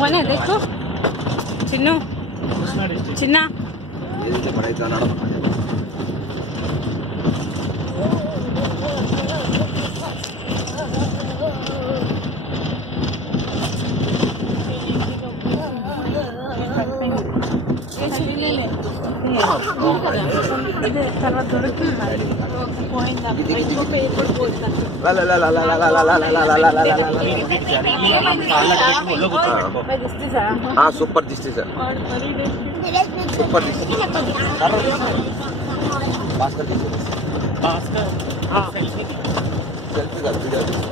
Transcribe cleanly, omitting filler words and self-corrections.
वने देखो चिन्नू चिन्ना हाँ सुपर दिसते सर सुपर दिसते पास करके सेल्फी कर